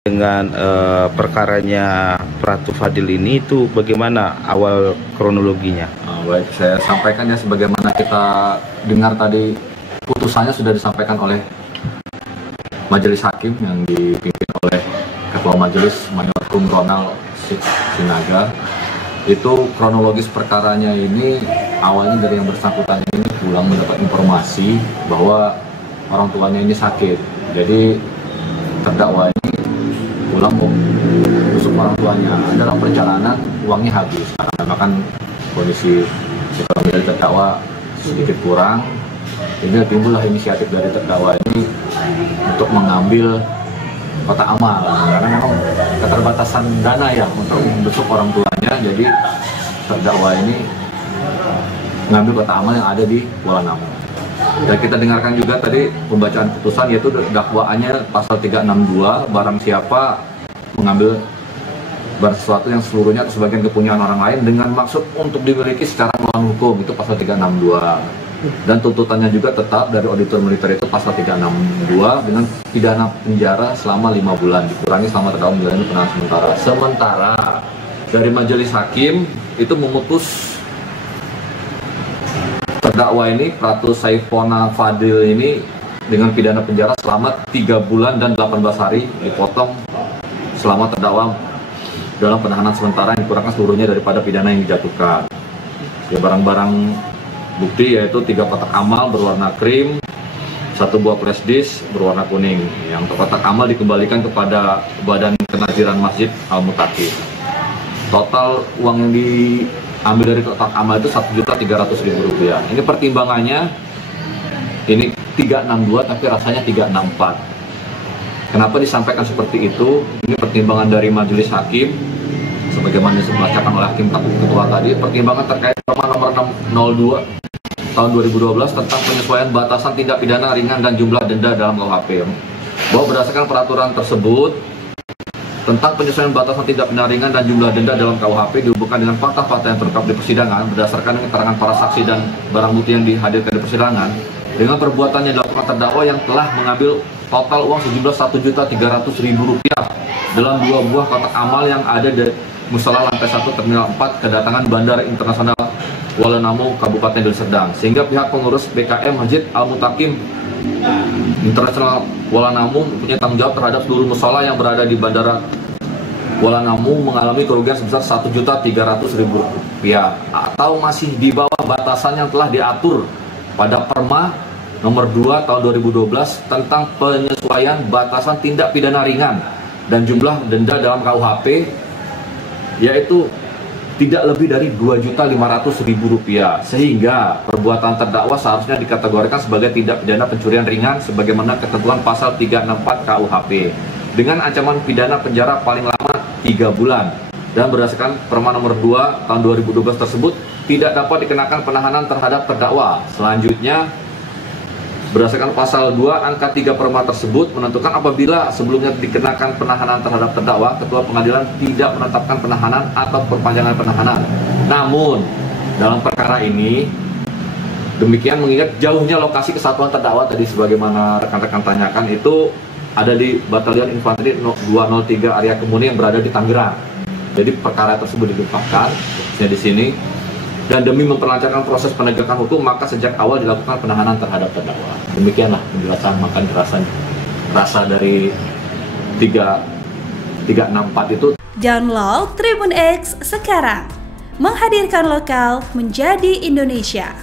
Dengan perkaranya Pratu Fadil ini itu bagaimana awal kronologinya? Baik, saya sampaikan ya sebagaimana kita dengar tadi putusannya sudah disampaikan oleh Majelis Hakim yang dipimpin oleh Ketua Majelis Manyorkum Ronald Sinaga. Itu kronologis perkaranya ini awalnya dari yang bersangkutan ini pulang mendapat informasi bahwa orang tuanya ini sakit. Jadi terdakwa ini pulang mau busuk orang tuanya. Dalam perjalanan uangnya habis karena kan kondisi ekonomi dari terdakwa sedikit kurang. Jadi timbullah inisiatif dari terdakwa ini untuk mengambil kotak amal karena memang keterbatasan dana ya untuk membesuk orang tuanya. Jadi terdakwa ini mengambil kotak amal yang ada di Kuala Namu. Dan kita dengarkan juga tadi pembacaan putusan, yaitu dakwaannya pasal 362, barang siapa mengambil barang sesuatu yang seluruhnya atau sebagian kepunyaan orang lain dengan maksud untuk dimiliki secara melawan hukum, itu pasal 362. Dan tuntutannya juga tetap dari auditor militer itu pasal 362 dengan pidana penjara selama 5 bulan, dikurangi selama terdakwa menjalani penahanan sementara. Sementara dari Majelis Hakim itu memutus terdakwa ini Pratu Saifona Fadil ini dengan pidana penjara selama 3 bulan dan 18 hari, dipotong selama terdakwa dalam penahanan sementara yang dikurangkan seluruhnya daripada pidana yang dijatuhkan. Ya, barang-barang bukti yaitu 3 kotak amal berwarna krim, 1 buah flash disk berwarna kuning. Yang kotak amal dikembalikan kepada Badan Kenaziran Masjid Al-Mutaqin. Total uang yang diambil dari kotak amal itu Rp1.300.000. Ini pertimbangannya ini 362 tapi rasanya 364. Kenapa disampaikan seperti itu? Ini pertimbangan dari Majelis Hakim sebagaimana dibacakan oleh Hakim Ketua tadi. Pertimbangan terkait Perma nomor 602 tahun 2012 tentang penyesuaian batasan tindak pidana ringan dan jumlah denda dalam KUHP, bahwa berdasarkan peraturan tersebut tentang penyesuaian batasan tindak pidana ringan dan jumlah denda dalam KUHP dihubungkan dengan fakta-fakta yang terungkap di persidangan berdasarkan keterangan para saksi dan barang bukti yang dihadirkan di persidangan dengan perbuatan yang dilakukan terdakwa yang telah mengambil total uang sejumlah Rp1.300.000 dalam 2 buah kotak amal yang ada di Musola lantai 1 Terminal 4 kedatangan Bandara Internasional Kuala Namu, Kabupaten Deli Serdang, sehingga pihak pengurus BKM Masjid Al-Mutaqin Internasional Kuala Namu mempunyai tanggung jawab terhadap seluruh musola yang berada di Bandara Kuala Namu mengalami kerugian sebesar Rp1.300.000 atau masih di bawah batasan yang telah diatur pada Perma nomor 2 tahun 2012 tentang penyesuaian batasan tindak pidana ringan dan jumlah denda dalam KUHP, yaitu tidak lebih dari Rp2.500.000, sehingga perbuatan terdakwa seharusnya dikategorikan sebagai tindak pidana pencurian ringan sebagaimana ketentuan pasal 364 KUHP dengan ancaman pidana penjara paling lama 3 bulan. Dan berdasarkan Perma nomor 2 tahun 2012 tersebut tidak dapat dikenakan penahanan terhadap terdakwa. Selanjutnya, berdasarkan pasal 2 angka 3 Perma tersebut menentukan apabila sebelumnya dikenakan penahanan terhadap terdakwa, Ketua Pengadilan tidak menetapkan penahanan atau perpanjangan penahanan. Namun, dalam perkara ini, demikian mengingat jauhnya lokasi kesatuan terdakwa tadi sebagaimana rekan-rekan tanyakan itu ada di Batalion Infanteri 203 Area Kemuning yang berada di Tangerang. Jadi perkara tersebut dilimpahkan di sini. Dan demi memperlancarkan proses penegakan hukum, maka sejak awal dilakukan penahanan terhadap terdakwa. Demikianlah penjelasan makan rasa dari 364 itu. Download Tribun X sekarang, menghadirkan lokal menjadi Indonesia.